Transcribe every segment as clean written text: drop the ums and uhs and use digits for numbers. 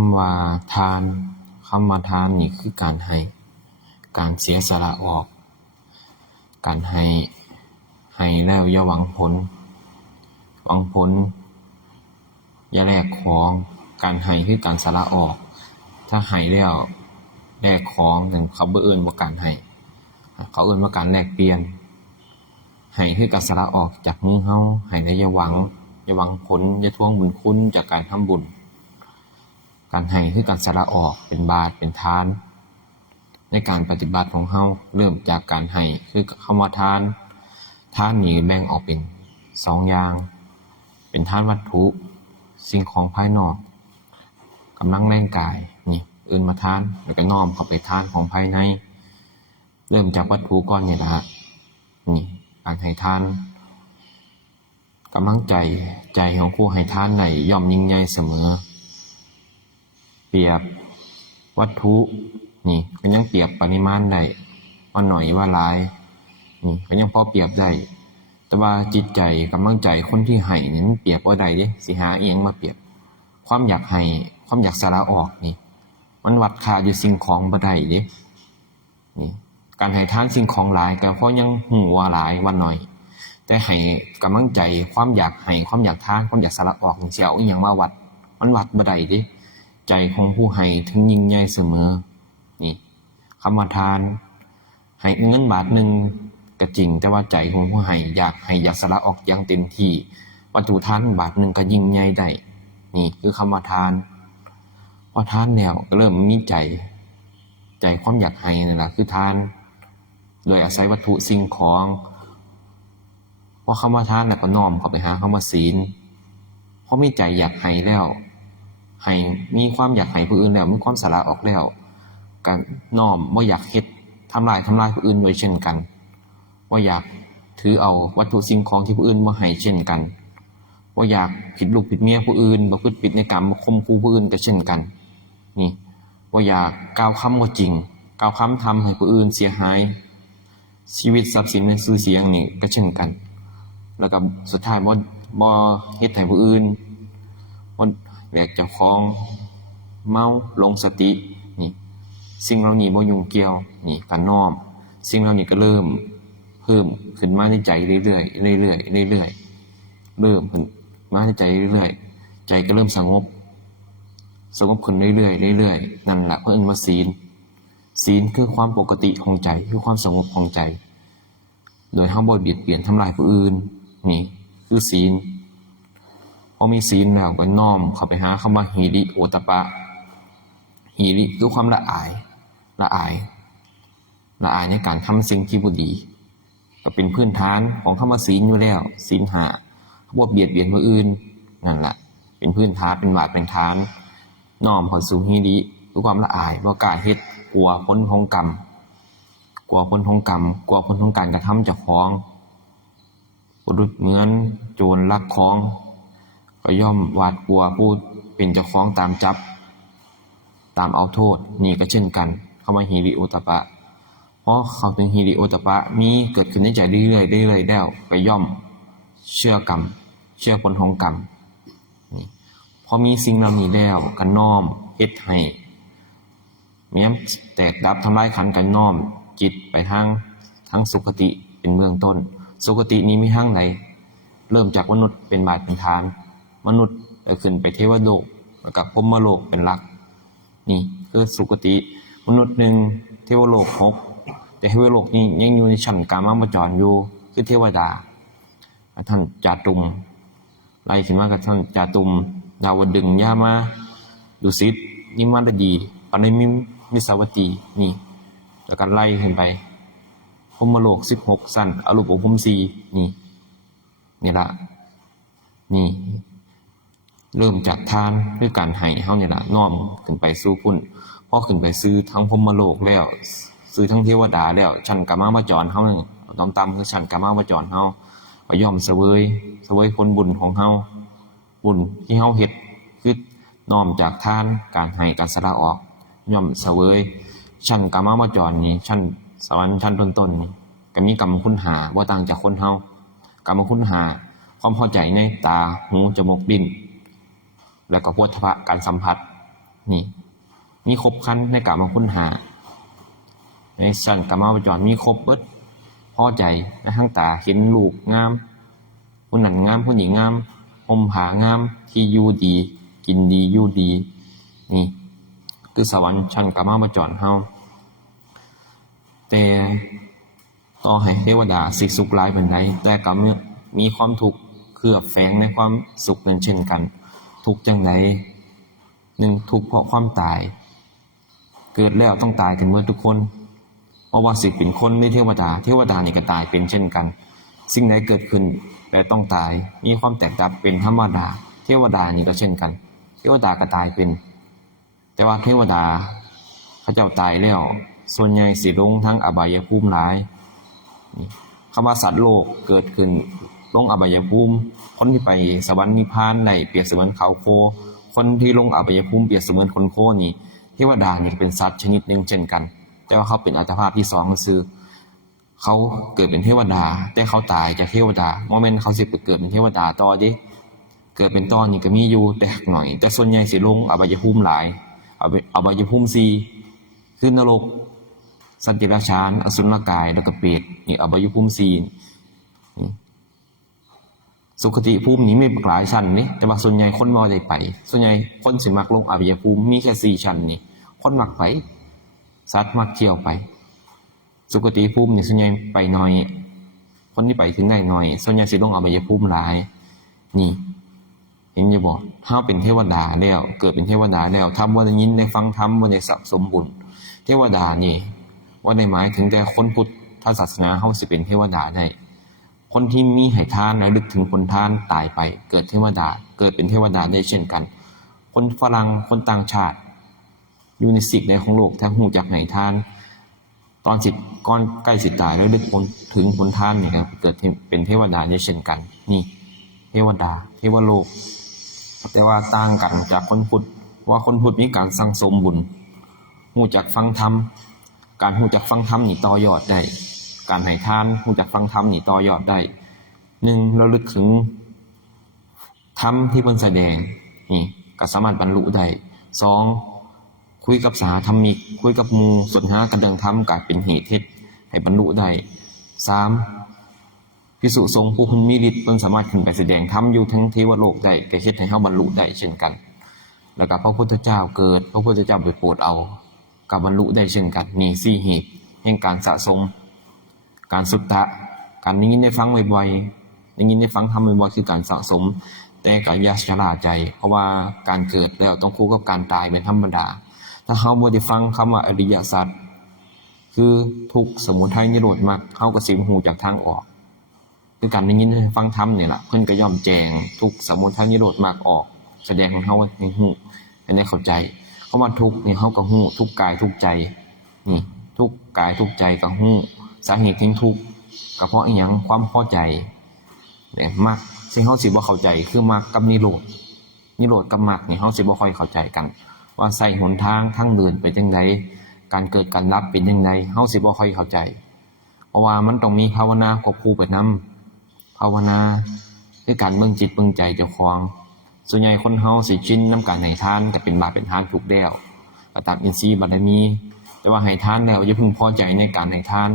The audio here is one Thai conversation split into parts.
ำว่าทานนี่คือการให้การเสียสละออกการให้แล้วอย่าหวังผลอย่าแลกของการให้คือการสละออกถ้าให้แล้วแลกของนั่นเขาบ่เอิ้นว่าการให้เขาเอิ้นว่าการแลกเปลี่ยนให้คือการสละออกจากมือเฮาให้แล้วอย่าหวังผลอย่าทวงบุญคุณจากการทำบุญการให้คือการสละออกเป็นบาตรเป็นทานในการปฏิบัติของเฮาเริ่มจากการให้คือคำว่าทานนี่แบ่งออกเป็น2อย่างเป็นทานวัตถุสิ่งของภายนอกกำลังแรงกายนี่เอิ้นมาทานแล้วก็น้อมเข้าไปทานของภายในเริ่มจากวัตถุก่อนนี่ล่ะนี่การให้ทานกำลังใจของผู้ให้ทานไหนย่อมยิ่งใหญ่เสมอเปรียบวัตถุนี่ก็ยังเปรียบปริมาณได้ว่าน้อยว่าหลายนี่ก็ยังพอเปรียบได้แต่ว่าจิตใจกำลังใจคนที่ให้นี่มันเปรียบบ่ได้เด้สิหาอิหยังมาเปรียบความอยากให้ความอยากสละออกนี่มันวัดค่าอยู่สิ่งของบ่ได้เด้นี่การให้ทานสิ่งของหลายก็เพราะยังฮู้ว่าหลายว่าน้อยแต่ให้กำลังใจความอยากให้ความอยากทานความอยากสละออกนี่สิเอาอิหยังมาวัดมันวัดบ่ได้เด้ใจของผู้ให้ถึงยิ่งใหญ่เสมอนี่คำว่าทานให้เงินบาทนึงก็จริงแต่ว่าใจของผู้ให้อยากสละออกอย่างเต็มที่วัตถุทานบาทนึงก็ยิ่งใหญ่ได้นี่คือคำว่าทานพอทานแล้วก็เริ่มมีใจความอยากให้นั่นล่ะคือทานโดยอาศัยวัตถุสิ่งของพอคำว่าทานแล้วก็น้อมเข้าไปหาคำว่าศีลพอมีใจอยากให้แล้วให้มีความอยากให้ผู้อื่นแล้วมีความสละออกแล้วก็น้อมบ่อยากเฮ็ดทำลายผู้อื่นด้วยเช่นกันบ่อยากถือเอาวัตถุสิ่งของที่ผู้อื่นบ่ให้เช่นกันบ่อยากผิดลูกผิดเมียผู้อื่นบ่พูดผิดในกรรมบ่ข่มขู่ผู้อื่นก็เช่นกันนี่บ่อยากกล่าวคำบ่จริงกล่าวคำทำให้ผู้อื่นเสียหายชีวิตทรัพย์สินและชื่อเสียงนี่ก็เช่นกันแล้วก็สุดท้ายบ่เฮ็ดให้ผู้อื่นบ่แบกเจ้าของเมาหลงสตินี่สิ่งเหล่านี้บ่ยุ่งเกี่ยวนี่ก็น้อมสิ่งเหล่านี้ก็เริ่มเพิ่มขึ้นมาในใจเรื่อยๆเรื่อยๆเรื่อยๆเริ่มขึ้นมาในใจเรื่อยๆใจก็เริ่มสงบขึ้นเรื่อยๆเรื่อยๆนั่นแหละเพิ่นว่าศีลคือความปกติของใจคือความสงบของใจโดยเฮาบ่เบียดเบียนทำลายผู้อื่นนี่คือศีลพอมีศีลแล้วก็น้อมเข้าไปหาคำว่าหิริโอตตัปปะหิริคือความละอายในการทำสิ่งที่บ่ดีก็เป็นพื้นฐานของคำว่าศีลอยู่แล้วศีล5บ่เบียดเบียนผู้อื่นนั่นแหละเป็นพื้นฐานเป็นบาตรเป็นฐานน้อมเข้าสู่หิริคือความละอายบ่กล้าเฮ็ดกลัวผลของกรรมกลัวผลของการกระทำเจ้าของบุรุษเหมือนโจรลักของก็ย่อมหวาดกลัวผู้เป็นเจ้าของตามจับตามเอาโทษนี่ก็เช่นกันคำว่าหิริโอตตัปปะเพราะเขาเป็นหิริโอตตัปปะมีเกิดขึ้นในใจเรื่อยๆแล้วก็ย่อมเชื่อกรรมเชื่อผลของกรรมนี่พอมีสิ่งเหล่านี้แล้วก็น้อมเฮ็ดให้แม้แตกดับทำลายขันธ์ก็น้อมจิตไปทางสุคติเป็นเบื้องต้นสุคตินี้มีทางไหนเริ่มจากมนุษย์เป็นบาตรเป็นฐานมนุษย์ขึ้นไปเทวโลกแล้วก็พรหมโลกเป็นหลักนี่คือสุคติมนุษย์1เทวโลก6แต่เทวโลกนี้ยังอยู่ในชั้นกามาวจรอยู่คือเทวดาท่านจาตุมไล่ขึ้นมากับท่านจาตุมดาวดึงส์ยามาดุสิตนิมานดีปณิมิสาวตีนี่แล้วก็ไล่ขึ้นไปพรหมโลก16ชั้นอรูปภพ4นี่ล่ะนี่เริ่มจากทานด้วยการให้เฮานี่ล่ะน้อมขึ้นไปสู่พุ่นพอขึ้นไปซื้อทั้งพรหมโลกแล้วซื้อทั้งเทวดาแล้วชั้นกามาวจรเฮาต่ำๆคือชั้นกามาวจรเฮาก็ย่อมเสวยผลบุญของเฮาบุญที่เฮาเฮ็ดคือน้อมจากทานการให้การสละออกย่อมเสวยชั้นกามาวจรนี่ชั้นสวรรค์ชั้นต้นๆนี่ก็มีกรรมคุณ5บ่ต่างจากคนเฮากรรมคุณ5ความพอใจในตาหูจมูกลิ้นแล้วก็โผฏฐัพพะการสัมผัส นี่มีครบครันในกามคุณหาในชั้นกามวจรมีครบเบิดพอใจในทางตาเห็นลูกงามผู้นั้นงามผู้นี้งามห่มผ้างามที่อยู่ดีกินดีอยู่ดีนี่คือสวรรค์ชั้นกามวจรเฮาแต่ต่อให้เทวดาสิสุขหลายปานใดแต่ก็มีความทุกข์เคลือบแฝงในความสุขนั้นเช่นกันทุกข์จังได1ทุกข์เพราะความตายเกิดแล้วต้องตายกันหมดทุกคนเพราะว่าสิเป็นคนหรือเทวดานี่ก็ตายเป็นเช่นกันสิ่งใดเกิดขึ้นแต่ต้องตายมีความแตกดับเป็นธรรมดาเทวดานี่ก็เช่นกันเทวดาก็ตายเป็นแต่ว่าเทวดาเขาเจ้าตายแล้วส่วนใหญ่สิลงทั้งอบายภูมิหลายคำว่าสัตว์โลกเกิดขึ้นลงอบายภูมิคนที่ไปสวรรค์นิพพานได้เปรียบเสมือนเขาโคคนที่ลงอบายภูมิเปรียบเสมือนคนโคนี่เทวดานี่เป็นสัตว์ชนิดหนึ่งเช่นกันแต่ว่าเขาเป็นอัตภาพที่2ก็คือเขาเกิดเป็นเทวดาแต่เขาตายจากเทวดาโมเมนต์เขาสิไปเกิดเป็นเทวดาต่อดิเกิดเป็นต่อนี่ก็มีอยู่แต่หน่อยแต่ส่วนใหญ่สิลงอบายภูมิหลายอบายภูมิ4คือนรกสัตว์เดรัจฉานอสุรกายแล้วก็เปรตนี่อบายภูมิ4นี่สุคติภูมินี่มีหลายชั้นนี่แต่ว่าส่วนใหญ่คนบ่ได้ไปส่วนใหญ่คนสิมักลงอบายภูมิมีแค่4ชั้นนี่คนมักไปสัตว์มักเที่ยวไปสุคติภูมินี่ส่วนใหญ่ไปน้อยคนที่ไปถึงได้น้อยส่วนใหญ่สิลงอบายภูมิหลายนี่เห็นอยู่บ่เฮาเป็นเทวดาแล้วเกิดเป็นเทวดาแล้วทำบ่ได้ยินได้ฟังธรรมบ่ได้สะสมบุญเทวดานี่ว่าได้หมายถึงแต่คนพุทธศาสนาเฮาสิเป็นเทวดาได้คนที่มีให้ทานและลึกถึงผลทานตายไปเกิดเทวดาเกิดเป็นเทวดาได้เช่นกันคนฝรั่งคนต่างชาติอยู่ในสิ่งใดของโลกถ้าฮู้จักให้ทานตอนก่อนใกล้สิตายแล้วลึกถึงผลทานนี่ครับเกิดเป็นเทวดาได้เช่นกันนี่เทวดาเทวโลกแต่ว่าต่างกันจากคนพุทธว่าคนพุทธมีการสั่งสมบุญฮู้จักฟังธรรมการฮู้จักฟังธรรมนี่ต่อยอดได้การให้ทานฮู้จักฟังธรรมนี่ต่อยอดได้1ระลึกถึงธรรมที่เพิ่นแสดงนี่ก็สามารถบรรลุได้2คุยกับสหธรรมิกคุยกับหมู่สนทนากันเรื่องธรรมก็เป็นเหตุเฮ็ดให้บรรลุได้3ภิกษุสงฆ์ผู้เพิ่นมีฤทธิ์เพิ่นสามารถขึ้นไปแสดงธรรมอยู่ทั้งเทวโลกได้ก็เฮ็ดให้เฮาบรรลุได้เช่นกันแล้วก็พระพุทธเจ้าเกิดพระพุทธเจ้าไปโปรดเอาก็บรรลุได้เช่นกันนี่4เหตุแห่งการสะสมการสุตตะการได้ยินได้ฟังบ่อยๆได้ยินได้ฟังธรรมบ่อยๆคือการสะสมแต่ก็อย่าชราใจเพราะว่าการเกิดแล้วต้องคู่กับการตายเป็นธรรมดาถ้าเฮาบ่ได้ฟังคำว่าอริยสัจคือทุกข์สมุทัยนิโรธมรรคเฮาก็สิฮู้จักทางออกคือการได้ยินได้ฟังธรรมนี่ล่ะเพิ่นก็ย่อมแจงทุกข์สมุทัยนิโรธมรรคออกแสดงให้เฮาได้ฮู้ได้เข้าใจคำว่าทุกข์นี่เฮาก็ฮู้ทุกกายทุกใจนี่ทุกกายทุกใจก็ฮู้สาเหตุที่ทุกข์ก็เพราะอิหยังความพอใจเนี่ยมรรคซึ่งเฮาสิบ่เข้าใจคือมรรคกับนิโรธกับมรรคนี่เฮาสิบ่ค่อยเข้าใจกันว่าใส่หนทางทางเดินไปจังไดการเกิดการดับเป็นจังไดเฮาสิบ่ค่อยเข้าใจเพราะว่ามันต้องมีภาวนาควบคู่ไปนำภาวนาคือการเบิ่งจิตเบิ่งใจเจ้าของส่วนใหญ่คนเฮาสิชินนำการให้ทานก็เป็นบาปเป็นทานถูกแล้วก็ตามอินทรีย์บารมีแต่ว่าให้ทานแล้วอย่าพึงพอใจในการให้ทาน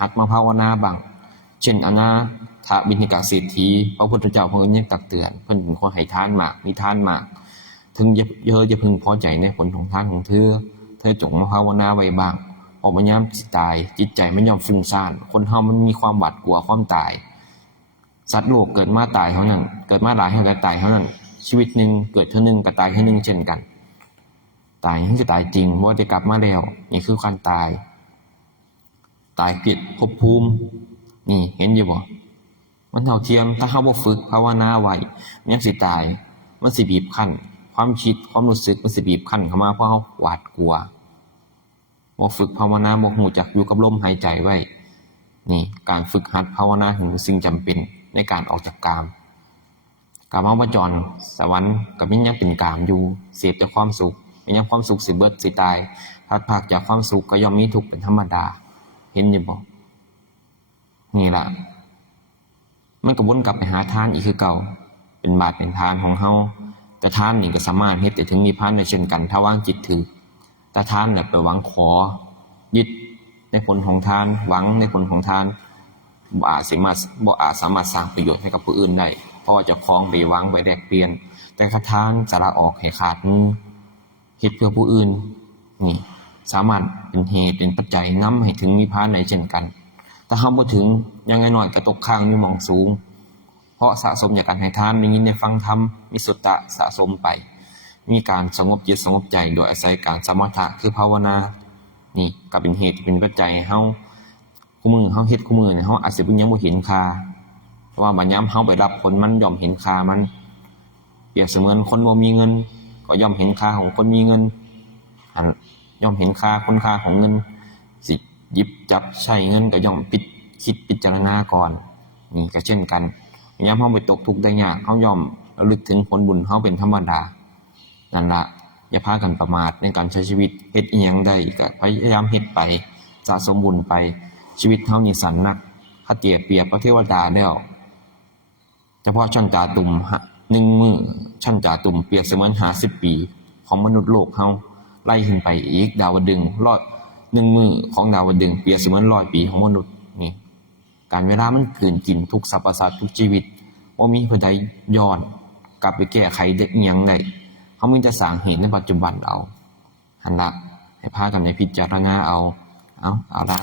หัดมาภาวนาบ้างเช่นอนาถบิณฑิกเศรษฐีพระพุทธเจ้าเพิ่นยังตักเตือนเพิ่นเป็นคนให้ทานมากมีทานมากถึงอย่าพึงพอใจในผลของทานของเธอจงมาภาวนาไว้บ้างออกมายามสิตายจิตใจมันยอมฟุ้งซ่านคนเฮามันมีความหวาดกลัวความตายสัตว์โลกเกิดมาตายเท่านั้นเกิดมาหลายเท่าใดตายเท่านั้นชีวิตนึงเกิดเท่านึงก็ตายเท่านึงเช่นกันตายคือตายจริงบ่ได้กลับมาแล้วนี่คือการตายผิดภพภูมินี่เห็นอยู่บ่มันเท่าเทียมถ้าเฮาบ่ฝึกภาวนาไว้มันยังสิตายมันสิบีบคั้นความคิดความรู้สึกมันสิบีบคั้นเข้ามาเพราะเฮาหวาดกลัวบ่ฝึกภาวนาบ่ฮู้จักอยู่กับลมหายใจไว้นี่การฝึกหัดภาวนาถึงสิ่งจำเป็นในการออกจากกามวจรสวรรค์ก็ยังเป็นกามอยู่เสพแต่ความสุขยังความสุขสิเบิดสิตายพลัดพรากจากความสุขก็ย่อมมีทุกข์เป็นธรรมดาเห็นอยู่บ่นี่ล่ะมันก็วนกลับไปหาทานอีกคือเก่าเป็นบาปเป็นทานของเฮา แต่ทานนี่ก็สามารถเฮ็ดให้ถึงนิพพานได้เช่นกันถ้าวางจิตถูกแต่ทานเนี่ยไปหวังขอยึดในผลของทานหวังในผลของทานบ่อาจสามารถสร้างประโยชน์ให้กับผู้อื่นได้เพราะว่าเจ้าของไปหวังไปแลกเปลี่ยนแต่ถ้าทานจะละออกให้ขาดมือเฮ็ดเพื่อผู้อื่นนี่สามารถเป็นเหตุเป็นปัจจัยนำให้ถึงนิพพานได้เช่นกันแต่เฮาบ่ถึงอย่างน้อยๆก็ตกค้างอยู่หม้องสูงเพราะสะสมจากการให้ทานได้ยินได้ฟังธรรมมีสุตตะสะสมไปมีการสงบจิตสงบใจโดยอาศัยการสมถะคือภาวนานี่ก็เป็นเหตุเป็นปัจจัยเฮาคู่มือเฮาเฮ็ดคู่มือเนี่ยเฮาอาจสิยังบ่เห็นค่าเพราะว่าบัดยามเฮาไปรับผลมันย่อมเห็นค่ามันเปรียบเสมือนคนบ่มีเงินก็ย่อมเห็นค่าของคนมีเงินย่อมเห็นค่าคุณค่าของเงินสิหยิบจับใช้เงินก็ย่อมคิดพิจารณาก่อนนี่ก็เช่นกันยามเฮาไปตกทุกข์ได้ยากเฮาย่อมระลึกถึงผลบุญเฮาเป็นธรรมดานั่นล่ะอย่าพากันประมาทในการใช้ชีวิตเฮ็ดอิหยังได้ก็พยายามเฮ็ดไปสะสมบุญไปชีวิตเฮานี่สั้นนักถ้าเปรียบพระเทวดาแล้วเฉพาะชั้นตาตุ่ม1มื้อชั้นตาตุ่มเปรียบเสมือน50ปีของมนุษย์โลกเฮาไล่ขึ้นไปอีกดาวดึงส์1มื้อของดาวดึงส์เปรียบเสมือน100ปีของมนุษย์นี่การเวลามันกลืนกินทุกสรรพสัตว์ทุกชีวิตบ่มีผู้ใดย้อนกลับไปแก้ไขได้อิหยังได้เฮามีแต่สร้างเหตุในปัจจุบันเอาหั่นล่ะให้พากันได้พิจารณาเอาล่ะ